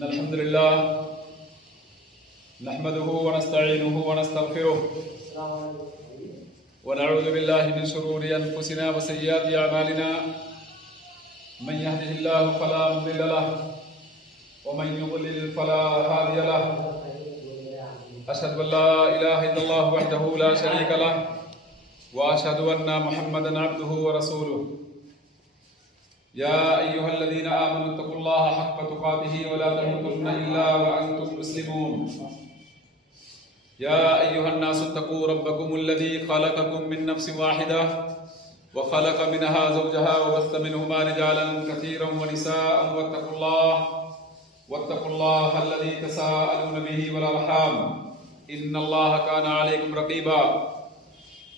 إن الحمد لله نحمده ونستعينه ونستغفره ونعوذ بالله من شرور أنفسنا وسيئات أعمالنا من يهده الله فلا مضل له ومن يضلل فلا هادي له أشهد أن لا إله إلا الله وحده لا شريك له وأشهد أن محمدا عبده ورسوله يا أيها الذين آمنوا اتقوا الله حق تقاته ولا تموتن إلا وأنتم مسلمون يا أيها الناس اتقوا ربكم الذي خلقكم من نفس واحدة وخلق منها زوجها وبث منهما رجالا كثيرا ونساء واتقوا الله الذي تساءلون به والأرحام إن الله كان عليكم رقيبا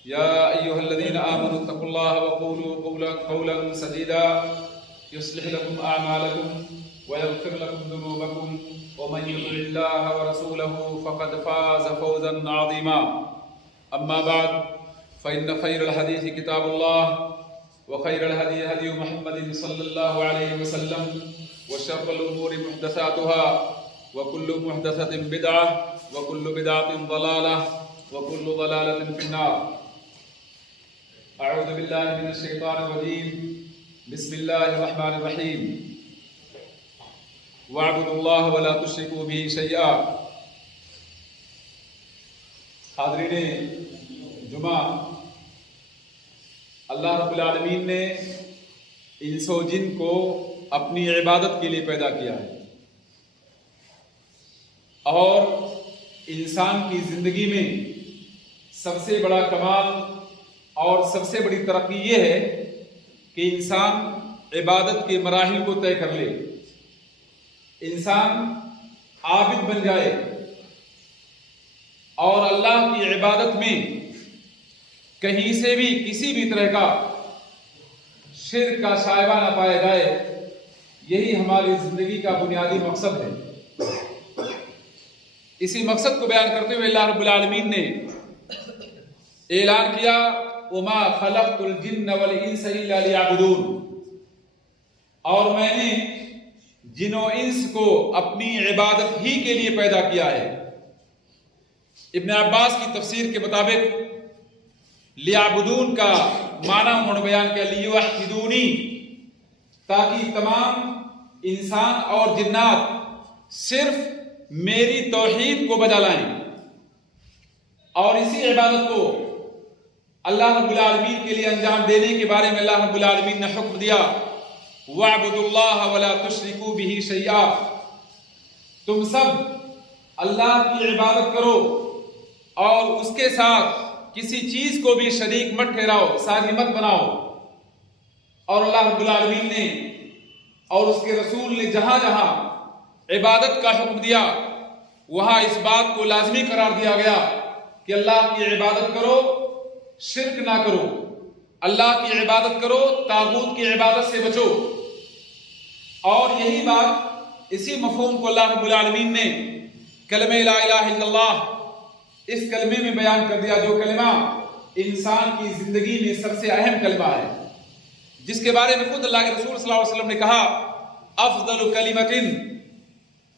يا أيها الذين آمنوا اتقوا الله وقولوا قولا سديدا يصلح لكم أعمالكم ويغفر لكم ذنوبكم ومن يطع الله ورسوله فقد فاز فوزا عظيما أما بعد فإن خير الحديث كتاب الله وخير الهدي هدي محمد صلى الله عليه وسلم وشر الأمور محدثاتها وكل محدثة بدعة وكل بدعة ضلالة وكل ضلالة في النار أعوذ بالله من الشيطان الرجيم بسم الله الرحمن الرحيم واعبدوا الله ولا تشركوا به شيئا حاضرین جمعہ، اللہ رب العالمین نے انس و جن کو اپنی عبادت کے لیے پیدا کیا ہے اور انسان کی زندگی میں سب سے بڑا کمال اور سب سے بڑی ترقی یہ ہے کہ انسان عبادت کے مراحل کو طے کر لے، انسان عابد بن جائے اور اللہ کی عبادت میں کہیں سے بھی کسی بھی طرح کا شرک کا شائبہ نہ پایا جائے۔ یہی ہماری زندگی کا بنیادی مقصد ہے۔ اسی مقصد کو بیان کرتے ہوئے اللہ رب العالمین نے اعلان کیا وما خلقت الجن والانس الا ليعبدون، اور میں نے جن و انس کو اپنی عبادت ہی کے لیے پیدا کیا ہے۔ ابن عباس کی تفسیر کے مطابق لیعبدون کا معنی انہوں نے بیان کیا لیوحدونی، تاکہ تمام انسان اور جنات صرف میری توحید کو بجا لائیں، اور اسی عبادت کو اللہ رب العالمین کے لیے انجام دینے کے بارے میں اللہ رب العالمین نے حکم دیا وَاعْبُدُوا اللَّهَ وَلَا تُشْرِكُوا بِهِ شَيْئًا، تم سب اللہ کی عبادت کرو اور اس کے ساتھ کسی چیز کو بھی شریک مت ٹھہراؤ، ساجی مت بناؤ۔ اور اللہ رب العالمین نے اور اس کے رسول نے جہاں جہاں عبادت کا حکم دیا وہاں اس بات کو لازمی قرار دیا گیا کہ اللہ کی عبادت کرو، شرک نہ کرو، اللہ کی عبادت کرو، طاغوت کی عبادت سے بچو۔ اور یہی بات، اسی مفہوم کو اللہ رب العالمین نے کلمہ لا الہ الا اللہ اس کلمے میں بیان کر دیا، جو کلمہ انسان کی زندگی میں سب سے اہم کلمہ ہے، جس کے بارے میں خود اللہ کے رسول صلی اللہ علیہ وسلم نے کہا افضل کلمۃ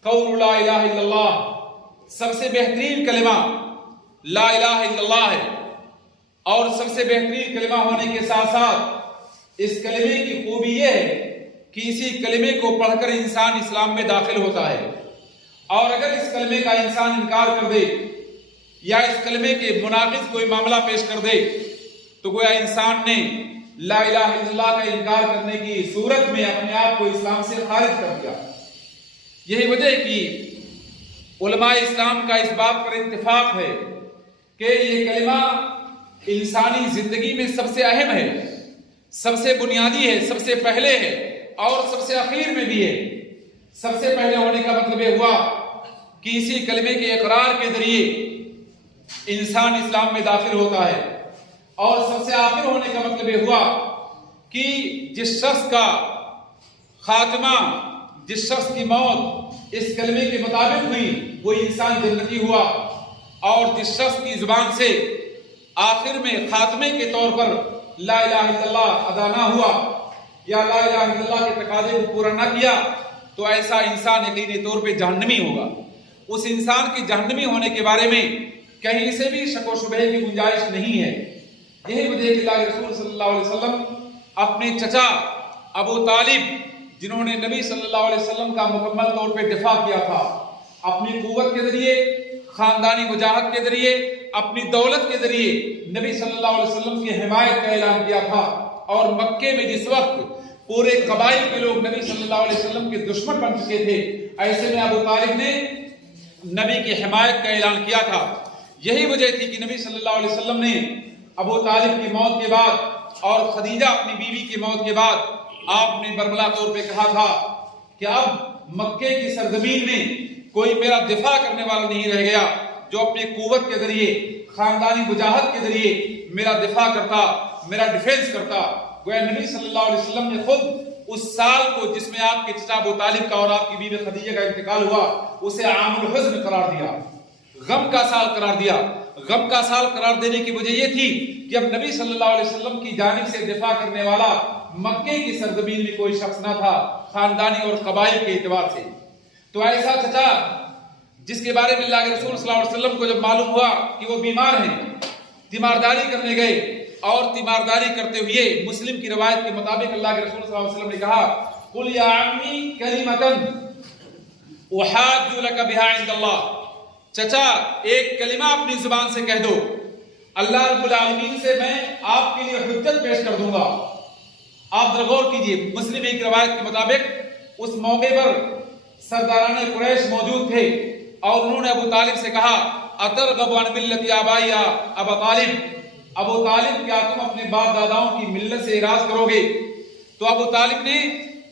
قول لا الہ الا اللہ، سب سے بہترین کلمہ لا الہ الا اللہ ہے۔ اور سب سے بہترین کلمہ ہونے کے ساتھ ساتھ اس کلمے کی خوبی یہ ہے کہ اسی کلمے کو پڑھ کر انسان اسلام میں داخل ہوتا ہے، اور اگر اس کلمے کا انسان انکار کر دے یا اس کلمے کے مناقض کوئی معاملہ پیش کر دے تو گویا انسان نے لا الہ الا اللہ کا انکار کرنے کی صورت میں اپنے آپ کو اسلام سے خارج کر دیا۔ یہی وجہ ہے کہ علماء اسلام کا اس بات پر اتفاق ہے کہ یہ کلمہ انسانی زندگی میں سب سے اہم ہے، سب سے بنیادی ہے، سب سے پہلے ہے اور سب سے اخیر میں بھی ہے۔ سب سے پہلے ہونے کا مطلب یہ ہوا کہ اسی کلمے کے اقرار کے ذریعے انسان اسلام میں داخل ہوتا ہے، اور سب سے آخر ہونے کا مطلب یہ ہوا کہ جس شخص کا خاتمہ، جس شخص کی موت اس کلمے کے مطابق ہوئی وہ انسان جنتی ہوا، اور جس شخص کی زبان سے آخر میں خاتمے کے طور پر لا الہ الا اللہ ادا نہ ہوا یا لا الہ الا اللہ کے تقاضے کو پورا نہ کیا تو ایسا انسان یقینی طور پہ جہنمی ہوگا. اس انسان کی جہنمی ہونے کے بارے میں کہیں سے بھی شک و شبہ کی گنجائش نہیں ہے. یہی وجہ کہ اللہ کے رسول صلی اللہ علیہ وسلم اپنے چچا ابو طالب جنہوں نے نبی صلی اللہ علیہ وسلم کا مکمل طور پہ دفاع کیا تھا، اپنی قوت کے ذریعے، خاندانی وجاہت کے ذریعے، اپنی دولت کے ذریعے نبی صلی اللہ علیہ وسلم کی حمایت کا اعلان کیا تھا. اور مکے میں جس وقت پورے قبائل کے لوگ نبی صلی اللہ علیہ وسلم کے دشمن بن چکے تھے، ایسے میں ابو طالب نے نبی کی حمایت کا اعلان کیا تھا. یہی وجہ تھی کہ نبی صلی اللہ علیہ وسلم نے ابو طالب کی موت کے بعد اور خدیجہ اپنی بیوی کی موت کے بعد آپ نے برملا طور پہ کہا تھا کہ اب مکے کی سرزمین میں کوئی میرا دفاع کرنے والا نہیں رہ گیا جو اپنی قوت کے ذریعے، خاندانی وجاہت کے ذریعے میرا دفاع کرتا، میرا ڈیفینس کرتا. گویا نبی صلی اللہ علیہ وسلم نے خود اس سال کو جس میں آپ کے چچا ابو طالب کا اور آپ کی بیوی خدیجہ کا انتقال ہوا اسے عام الحزن قرار دیا، غم کا سال قرار دیا. غم کا سال قرار دینے کی وجہ یہ تھی کہ اب نبی صلی اللہ علیہ وسلم کی جانب سے دفاع کرنے والا مکے کی سرزمین میں کوئی شخص نہ تھا خاندانی اور قبائل کے اعتبار سے. تو ایسا چچا جس کے بارے میں اللہ کے رسول صلی اللہ علیہ وسلم کو جب معلوم ہوا کہ وہ بیمار ہیں، تیمارداری کرنے گئے اور تیمارداری کرتے ہوئے مسلم کی روایت کے مطابق اللہ کے رسول صلی اللہ علیہ وسلم نے کہا قل یا عمی کلمۃ احاج لک بها عند اللہ. چچا ایک کلمہ اپنی زبان سے کہہ دو، اللہ رب العالمین سے میں آپ کے لیے حجت پیش کر دوں گا. آپ ذرا غور کیجئے، مسلم کی روایت کے مطابق اس موقع پر سرداران قریش موجود تھے اور انہوں نے ابو طالب سے کہا اترغب عن ملت آبائی یا ابا طالب، ابو طالب کیا تم اپنے باپ داداؤں کی ملت سے اعراض کرو گے؟ تو ابو طالب نے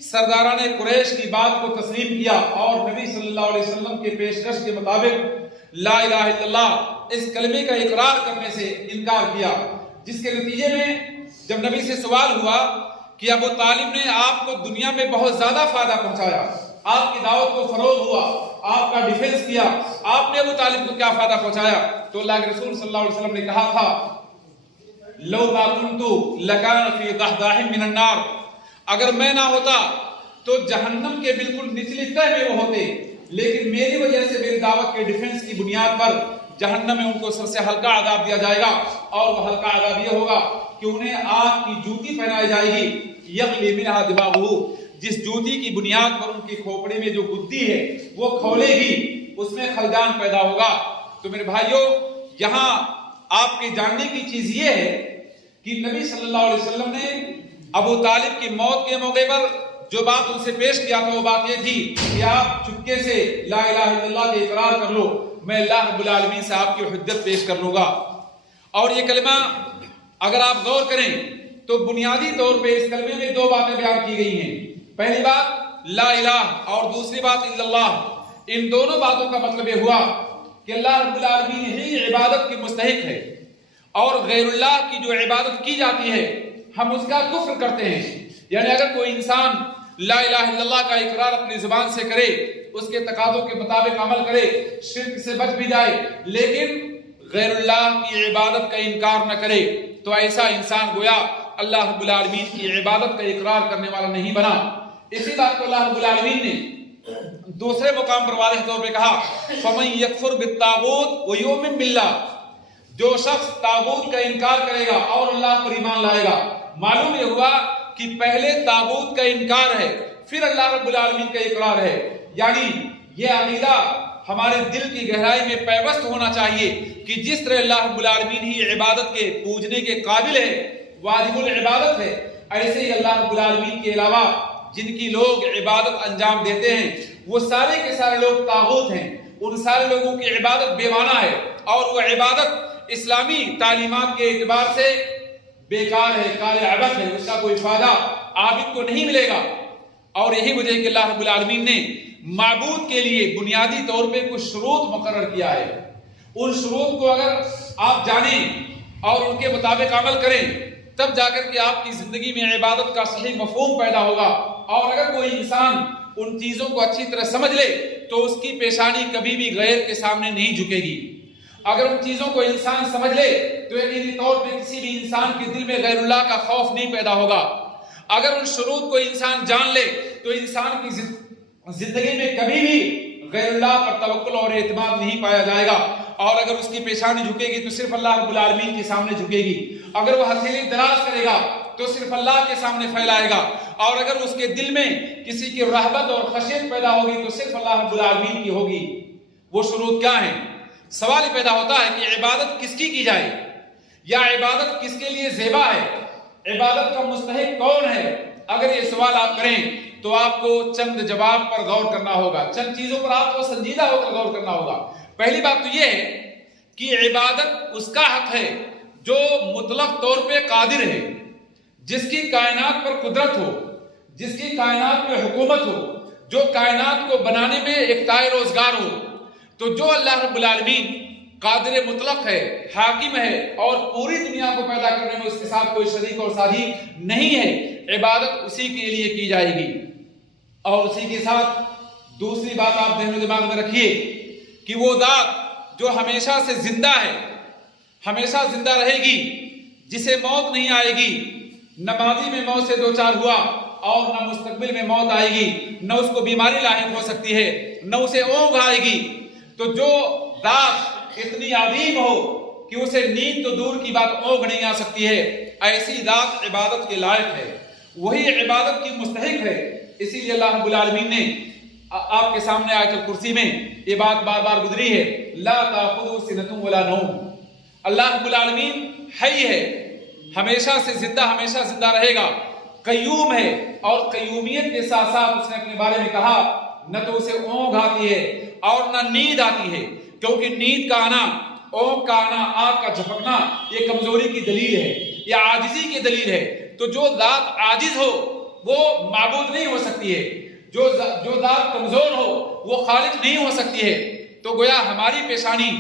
سرداران قریش کی بات کو تسلیم کیا اور نبی صلی اللہ علیہ وسلم کے پیشکش کے مطابق لا الہ الا اللہ اس کلمے کا اقرار کرنے سے انکار کیا، جس کے نتیجے میں جب نبی سے سوال ہوا کہ ابو طالب نے آپ کو دنیا میں بہت زیادہ فائدہ پہنچایا، آپ کی دعوت کو فروغ ہوا، آپ کا ڈیفنس کیا، آپ نے ابو طالب کو کیا فائدہ پہنچایا؟ تو اللہ کے رسول صلی اللہ علیہ وسلم نے کہا تھا لو ما كنت لكان في ضحضاح من النار، اگر میں نہ ہوتا تو جہنم کے بالکل نچلی تہ میں وہ ہوتے، لیکن میری وجہ سے میری دعوت کے ڈیفنس کی بنیاد پر جہنم میں ان کو سب سے ہلکا عذاب دیا جائے گا، اور وہ ہلکا عذاب یہ ہوگا کہ انہیں آگ کی جوتی پہنائی جائے گی، یغلی منہا دماغہ، جس جوتی کی بنیاد پر ان کی کھوپڑی میں جو گدی ہے وہ کھولے گی، اس میں خلجان پیدا ہوگا. تو میرے بھائیوں یہاں آپ کے جاننے کی چیز یہ ہے کہ نبی صلی اللہ علیہ وسلم نے ابو طالب کی موت کے موقع پر جو بات ان سے پیش کیا تھا وہ بات یہ تھی کہ آپ چپکے سے لا الہ الا اللہ کے اقرار کر لو، میں اللہ رب العالمین سے آپ کی حجت پیش کر لوں گا. اور یہ کلمہ اگر آپ غور کریں تو بنیادی طور پہ اس کلمے میں دو باتیں بیان کی گئی ہیں. پہلی بات لا الہ اور دوسری بات الا اللہ. ان دونوں باتوں کا مطلب یہ ہوا کہ اللہ رب العالمین ہی عبادت کی مستحق ہے، اور غیر اللہ کی جو عبادت کی جاتی ہے ہم اس کا کفر کرتے ہیں. یعنی اگر کوئی انسان لا الہ الا اللہ کا اقرار اپنی زبان سے کرے، اس کے تقاضوں کے مطابق عمل کرے، شرک سے بچ بھی جائے، لیکن غیر اللہ کی عبادت کا انکار نہ کرے، تو ایسا انسان گویا اللہ رب العالمین کی عبادت کا اقرار کرنے والا نہیں بنا. اسی بات کو اللہ رب العالمین نے دوسرے مقام پر واضح طور پہ کہا فَمَن يَكْفُرْ بِالطَّاغُوتِ وَيُؤْمِن بِاللَّهِ، جو شخص طاغوت کا انکار کرے گا اور اللہ پر ایمان لائے گا. معلوم یہ ہوا کہ پہلے طاغوت کا انکار ہے، پھر اللہ رب العالمین کا اقرار ہے. یعنی یہ عقیدہ ہمارے دل کی گہرائی میں پیوست ہونا چاہیے کہ جس طرح اللہ رب العالمین ہی عبادت کے پوجنے کے قابل ہے، واجب العبادت ہے، ایسے ہی اللہ رب العالمین کے علاوہ جن کی لوگ عبادت انجام دیتے ہیں وہ سارے کے سارے لوگ طاغوت ہیں. ان سارے لوگوں کی عبادت بے معنی ہے اور وہ عبادت اسلامی تعلیمات کے اعتبار سے بیکار ہے، کار عبث ہے، اس کا کوئی فائدہ عابد کو نہیں ملے گا. اور یہی وجہ کہ اللہ رب العالمین نے معبود کے لیے بنیادی طور پہ کچھ شروط مقرر کیا ہے. ان شروط کو اگر آپ جانیں اور ان کے مطابق عمل کریں تب جا کر کے آپ کی زندگی میں عبادت کا صحیح مفہوم پیدا ہوگا. اور اگر کوئی انسان ان چیزوں کو اچھی طرح سمجھ لے تو اس کی پیشانی کبھی بھی غیر کے سامنے نہیں جھکے گی. اگر ان چیزوں کو انسان سمجھ لے تو یقینی طور پہ کسی بھی انسان کے دل میں غیر اللہ کا خوف نہیں پیدا ہوگا. اگر ان شروط کو انسان جان لے تو انسان کی زندگی میں کبھی بھی غیر اللہ پر توکل اور اعتماد نہیں پایا جائے گا، اور اگر اس کی پیشانی جھکے گی تو صرف اللہ رب العالمین کے سامنے جھکے گی، اگر وہ ہتھیلی دراز کرے گا تو صرف اللہ کے سامنے پھیلائے گا، اور اگر اس کے دل میں کسی کی رہبت اور خشیت پیدا ہوگی تو صرف اللہ رب العالمین کی ہوگی۔ وہ شروط کیا ہیں؟ سوال پیدا ہوتا ہے کہ عبادت کس کی جائے، یا عبادت کس کے لیے زیبا ہے، عبادت کا مستحق کون ہے؟ اگر یہ سوال آپ کریں تو آپ کو چند جواب پر غور کرنا ہوگا، چند چیزوں پر آپ کو سنجیدہ ہو کر غور کرنا ہوگا۔ پہلی بات تو یہ ہے کہ عبادت اس کا حق ہے جو مطلق طور پہ قادر ہے، جس کی کائنات پر قدرت ہو، جس کی کائنات پہ حکومت ہو، جو کائنات کو بنانے میں اختیار روزگار ہو۔ تو جو اللہ رب العالمین قادر مطلق ہے، حاکم ہے، اور پوری دنیا کو پیدا کرنے میں اس کے ساتھ کوئی شریک اور ساتھی نہیں ہے، عبادت اسی کے لیے کی جائے گی۔ اور اسی کے ساتھ دوسری بات آپ ذہن و دماغ میں رکھیے کہ وہ ذات جو ہمیشہ سے زندہ ہے، ہمیشہ زندہ رہے گی، جسے موت نہیں آئے گی، نہ ماضی میں موت سے دوچار ہوا اور نہ مستقبل میں موت آئے گی، نہ اس کو بیماری لاحق ہو سکتی ہے، نہ اسے اونگ آئے گی۔ تو جو ذات اتنی عظیم ہو کہ اسے نیند تو دور کی بات اونگ نہیں آ سکتی ہے، ایسی ذات عبادت کے لائق ہے، وہی عبادت کی مستحق ہے۔ اسی لیے اللہ رب العالمین نے آپ کے سامنے آیت الکرسی میں یہ بات بار بار گزری ہے، لا تأخذہ سنۃ ولا نوم۔ اللہ رب العالمین حی ہے، ہمیشہ سے زندہ، ہمیشہ زندہ رہے گا، قیوم ہے، اور قیومیت کے ساتھ ساتھ اس نے اپنے بارے میں کہا نہ تو اسے اونگ آتی ہے اور نہ نیند آتی ہے، کیونکہ نیند کا آنا، اونگ کا آنا، آنکھ کا جھپکنا یہ کمزوری کی دلیل ہے، یہ عاجزی کی دلیل ہے۔ تو جو ذات عاجز ہو وہ معبود نہیں ہو سکتی ہے، جو ذات کمزور ہو وہ خالق نہیں ہو سکتی ہے۔ تو گویا ہماری پیشانی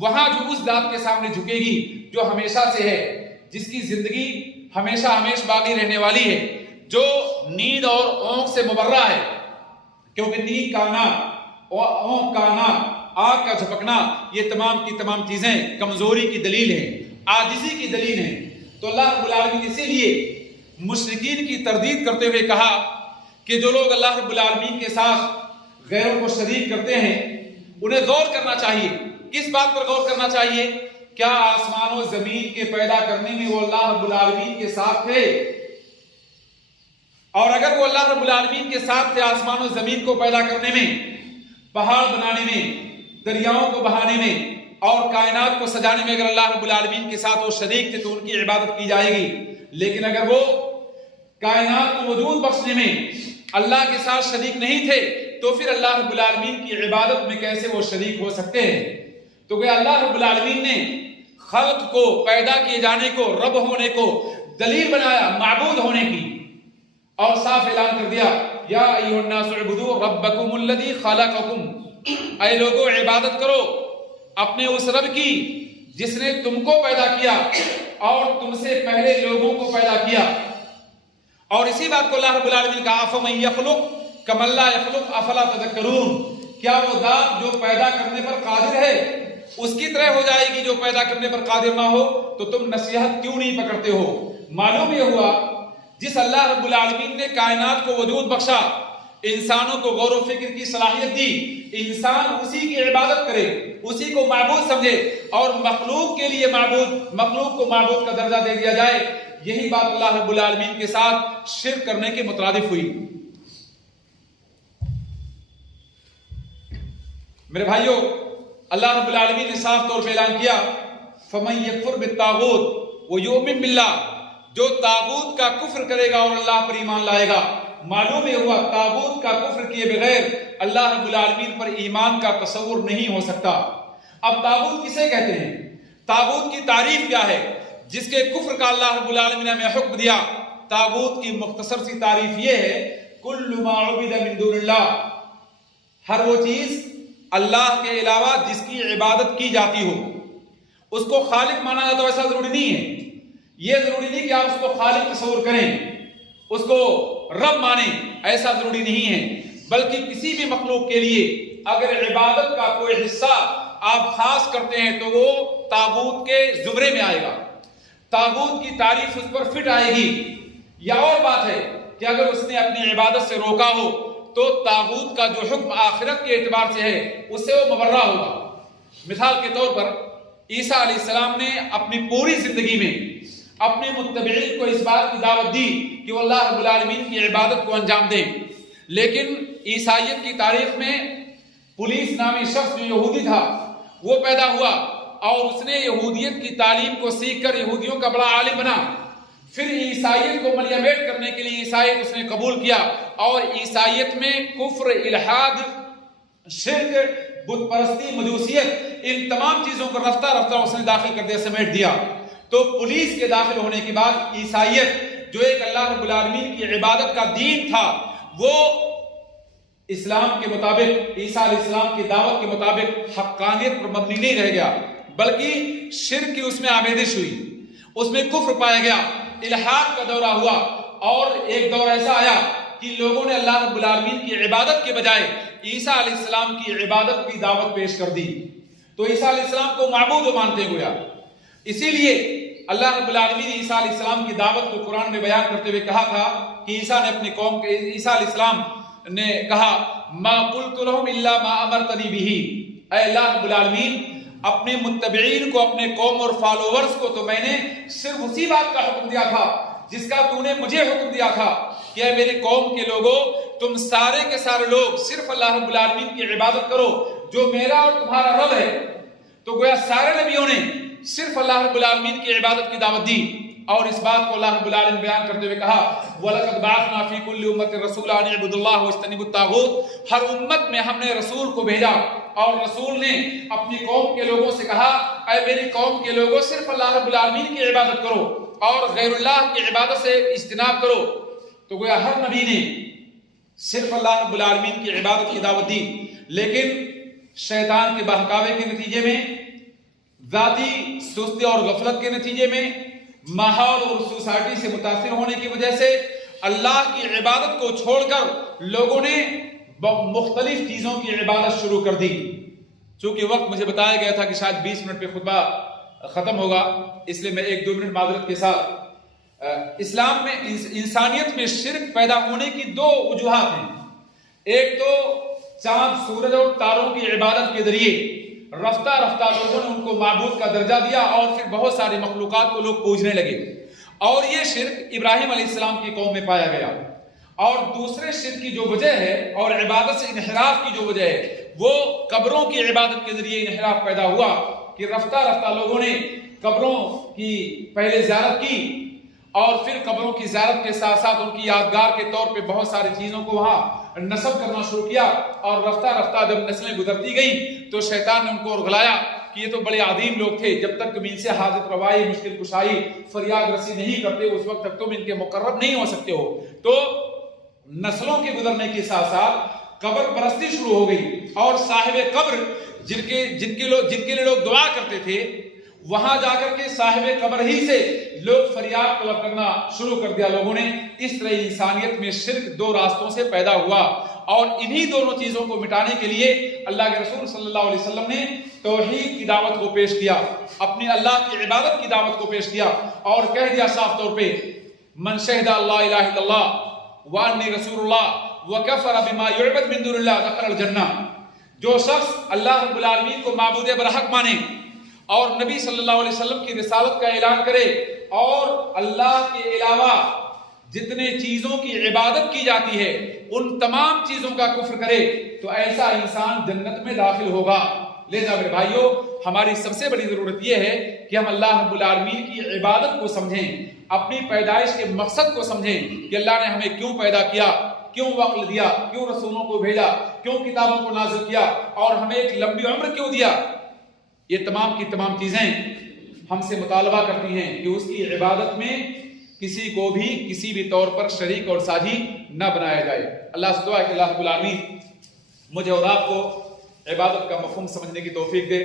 وہاں جو اس ذات کے سامنے جھکے گی جو ہمیشہ سے ہے، جس کی زندگی ہمیشہ ہمیش باقی رہنے والی ہے، جو نیند اور اونگ سے مبرہ ہے، کیونکہ نیند کا آنا، اونگ کا آنا، آنکھ کا جھپکنا، یہ تمام کی تمام چیزیں کمزوری کی دلیل ہیں، عاجزی کی دلیل ہیں۔ تو اللہ رب العالمین اسی لیے مشرکین کی تردید کرتے ہوئے کہا کہ جو لوگ اللہ رب العالمین کے ساتھ غیروں کو شریک کرتے ہیں انہیں غور کرنا چاہیے۔ کس بات پر غور کرنا چاہیے؟ کیا آسمان و زمین کے پیدا کرنے میں وہ اللہ رب العالمین کے ساتھ تھے؟ اور اگر وہ اللہ رب العالمین کے ساتھ تھے آسمان و زمین کو پیدا کرنے میں، پہاڑ بنانے میں، دریاؤں کو بہانے میں، اور کائنات کو سجانے میں، اگر اللہ رب العالمین کے ساتھ وہ شریک تھے تو ان کی عبادت کی جائے گی۔ لیکن اگر وہ کائنات کو وجود بخشنے میں اللہ کے ساتھ شریک نہیں تھے تو پھر اللہ رب العالمین کی عبادت میں کیسے وہ شریک ہو سکتے ہیں؟ تو کہ اللہ رب العالمین نے خلق کو، پیدا کیے جانے کو، رب ہونے کو دلیل بنایا معبود ہونے کی، اور صاف اعلان کر دیا یا ایھا الناس اعبدوا ربکم الذی خلقکم، اے لوگو عبادت کرو اپنے اس رب کی جس نے تم کو پیدا کیا اور تم سے پہلے لوگوں کو پیدا کیا۔ اور اسی بات کو اللہ رب العالمین کا افمن یخلق کمن لا یخلق افلا تذکرون، کیا وہ ذات جو پیدا کرنے پر قادر ہے اس کی طرح ہو جائے گی جو پیدا کرنے پر قادر نہ ہو؟ تو تم نصیحت کیوں نہیں پکڑتے ہو؟ معلوم یہ ہوا جس اللہ رب العالمین نے کائنات کو وجود بخشا، انسانوں کو غور و فکر کی صلاحیت دی، انسان اسی کی عبادت کرے، اسی کو معبود سمجھے، اور مخلوق کے لیے معبود، مخلوق کو معبود کا درجہ دے دیا جائے، یہی بات اللہ رب العالمین کے ساتھ شرک کرنے کے مترادف ہوئی۔ میرے بھائیوں، اللہ رب العالمین نے صاف طور پہ اعلان کیا فَمَن يَكْفُرْ بِالطَّاغُوتِ وَيُؤْمِن بِاللَّهِ، جو طاغوت کا کفر کرے گا اور اللہ پر ایمان لائے گا۔ معلوم یہ ہوا طاغوت کا کفر کیے بغیر اللہ رب العالمین پر ایمان کا تصور نہیں ہو سکتا۔ اب طاغوت کسے کہتے ہیں؟ طاغوت کی تعریف کیا ہے جس کے کفر کا اللہ رب العالمین نے ہمیں حکم دیا؟ طاغوت کی مختصر سی تعریف یہ ہے کل ما عبد من دون اللہ، ہر وہ چیز اللہ کے علاوہ جس کی عبادت کی جاتی ہو۔ اس کو خالق مانا جاتا، ایسا ضروری نہیں ہے، یہ ضروری نہیں کہ آپ اس کو خالق تصور کریں، اس کو رب مانیں، ایسا ضروری نہیں ہے، بلکہ کسی بھی مخلوق کے لیے اگر عبادت کا کوئی حصہ آپ خاص کرتے ہیں تو وہ طاغوت کے زمرے میں آئے گا، طاغوت کی تعریف اس پر فٹ آئے گی۔ یا اور بات ہے کہ اگر اس نے اپنی عبادت سے روکا ہو تو طاغوت کا جو حکم آخرت کے اعتبار سے ہے اس سے وہ مبرہ ہوگا۔ مثال کے طور پر عیسیٰ علیہ السلام نے اپنی پوری زندگی میں اپنے متبعین کو اس بات کی دعوت دی کہ وہ اللہ رب العالمین کی عبادت کو انجام دیں، لیکن عیسائیت کی تاریخ میں پولیس نامی شخص جو یہودی تھا وہ پیدا ہوا اور اس نے یہودیت کی تعلیم کو سیکھ کر یہودیوں کا بڑا عالم بنا۔ پھر عیسائیت کو ملیمیٹ کرنے کے لیے عیسائیت اس نے قبول کیا اور عیسائیت میں کفر، الحاد، شرک، بت پرستی، مجوسیت، ان تمام چیزوں کو رفتہ رفتہ اس نے داخل کر دیا، سمیٹ دیا۔ تو پولیس کے داخل ہونے کے بعد عیسائیت جو ایک اللہ رب العالمین کی عبادت کا دین تھا وہ اسلام کے مطابق، عیسیٰ علیہ السلام کی دعوت کے مطابق حقانیت پر مبنی نہیں رہ گیا، بلکہ شرک کی اس میں آمیزش ہوئی، اس میں کفر پایا گیا، الحاد کا دورہ ہوا، اور ایک دور ایسا آیا کہ لوگوں نے اللہ رب العالمین کی عبادت کے بجائے عیسیٰ علیہ السلام کی عبادت کی دعوت پیش کر دی، تو عیسیٰ علیہ السلام کو معبود مانتے گویا۔ اسی لیے اللہ رب العالمین نے عیسیٰ علیہ السلام کی دعوت کو قرآن میں بیان کرتے ہوئے کہا تھا کہ عیسیٰ نے اپنی قوم کے، عیسیٰ علیہ السلام نے کہا ما قلت لهم الا ما امرتنی به، اے اللہ رب العالمین اپنے متبعین کو، اپنے قوم اور فالوورز کو تو میں نے صرف اسی بات کا حکم دیا تھا جس کا تو نے مجھے حکم دیا تھا کہ اے میری قوم کے لوگوں تم سارے کے سارے لوگ صرف اللہ رب العالمین کی عبادت کرو جو میرا اور تمہارا رب ہے۔ تو گویا سارے نبیوں نے صرف اللہ رب العالمین کی عبادت کی دعوت دی، اور اس بات کو اللہ رب العالمین بیان کرتے ہوئے کہا وَلَقَدْ بَعَثْنَا فِي كُلِّ أُمَّةٍ رَسُولًا أَنِ اعْبُدُوا اللَّهَ وَاجْتَنِبُوا الطَّاغُوتَ، ہر امت میں ہم نے رسول کو بھیجا اور رسول نے اپنی قوم کے لوگوں سے کہا اے میری قوم کے لوگوں صرف اللہ رب العالمین کی عبادت کرو اور غیر اللہ کی عبادت سے اجتناب کرو۔ تو گویا ہر نبی نے صرف اللہ رب العالمین کی عبادت کی دعوت دی، لیکن شیطان کے بہکاوے کے نتیجے میں، ذاتی سستی اور غفلت کے نتیجے میں، ماحول اور سوسائٹی سے متاثر ہونے کی وجہ سے اللہ کی عبادت کو چھوڑ کر لوگوں نے مختلف چیزوں کی عبادت شروع کر دی۔ چونکہ وقت مجھے بتایا گیا تھا کہ شاید 20 منٹ پہ خطبہ ختم ہوگا، اس لیے میں 1-2 منٹ معذرت کے ساتھ، اسلام میں انسانیت میں شرک پیدا ہونے کی 2 وجوہات ہیں۔ ایک تو چاند، سورج اور تاروں کی عبادت کے ذریعے رفتہ رفتہ لوگوں نے ان کو معبود کا درجہ دیا اور پھر بہت ساری مخلوقات کو لوگ پوجنے لگے، اور یہ شرک ابراہیم علیہ السلام کی قوم میں پایا گیا۔ اور دوسرے شرک کی جو وجہ ہے اور عبادت سے انحراف کی جو وجہ ہے وہ قبروں کی عبادت کے ذریعے انحراف پیدا ہوا کہ رفتہ رفتہ لوگوں نے قبروں کی پہلے زیارت کی اور پھر قبروں کی زیارت کے ساتھ ساتھ ان کی یادگار کے طور پہ بہت ساری چیزوں کو وہاں نصب کرنا شروع کیا، اور رفتہ رفتہ جب نسلیں گزرتی گئیں تو شیطان نے ان کو ارغلایا کہ یہ تو بڑے عظیم لوگ تھے، جب تک تم ان سے حاجت روائی، مشکل کشائی، فریاد رسی نہیں کرتے اس وقت تک تم ان کے مقرب نہیں ہو سکتے ہو۔ تو نسلوں کے گزرنے کے ساتھ ساتھ قبر پرستی شروع ہو گئی، اور صاحب قبر جن کے لیے لوگ دعا کرتے تھے وہاں جا کر کے صاحب قبر ہی سے لوگ فریاد طلب کرنا شروع کر دیا لوگوں نے۔ اس طرح انسانیت میں شرک 2 راستوں سے پیدا ہوا، اور انہی دونوں چیزوں کو مٹانے کے لیے اللہ کے رسول صلی اللہ علیہ وسلم نے توحید کی دعوت کو پیش کیا، اپنی اللہ کی عبادت کی دعوت کو پیش کیا، اور کہہ دیا صاف طور پہ من شہد اللہ الہ الا اللہ وانی رسول اللہ وکفر بما یعبد من دون اللہ دخل الجنہ۔ جو شخص اللہ رب العالمین کو معبود برحق مانے اور نبی صلی اللہ علیہ وسلم کی رسالت کا اعلان کرے اور اللہ کے علاوہ جتنے چیزوں کی عبادت کی جاتی ہے ان تمام چیزوں کا کفر کرے تو ایسا انسان جنت میں داخل ہوگا۔ لہذا میرے بھائیوں، ہماری سب سے بڑی ضرورت یہ ہے کہ ہم اللہ رب العالمین کی عبادت کو سمجھیں، اپنی پیدائش کے مقصد کو سمجھیں کہ اللہ نے ہمیں کیوں پیدا کیا، کیوں عقل دیا، کیوں رسولوں کو بھیجا، کیوں کتابوں کو نازل کیا، اور ہمیں ایک لمبی عمر کیوں دیا۔ یہ تمام کی تمام چیزیں ہم سے مطالبہ کرتی ہیں کہ اس کی عبادت میں کسی کو بھی کسی بھی طور پر شریک اور ساجی نہ بنایا جائے۔ اللہ سے دعا ہے کہ اللہ رب العالمین مجھے اور آپ کو عبادت کا مفہوم سمجھنے کی توفیق دے۔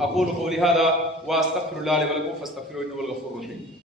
اقول قولی ھذا واستغفر اللہ لی ولکم فاستغفروہ انہ هو الغفور الرحیم۔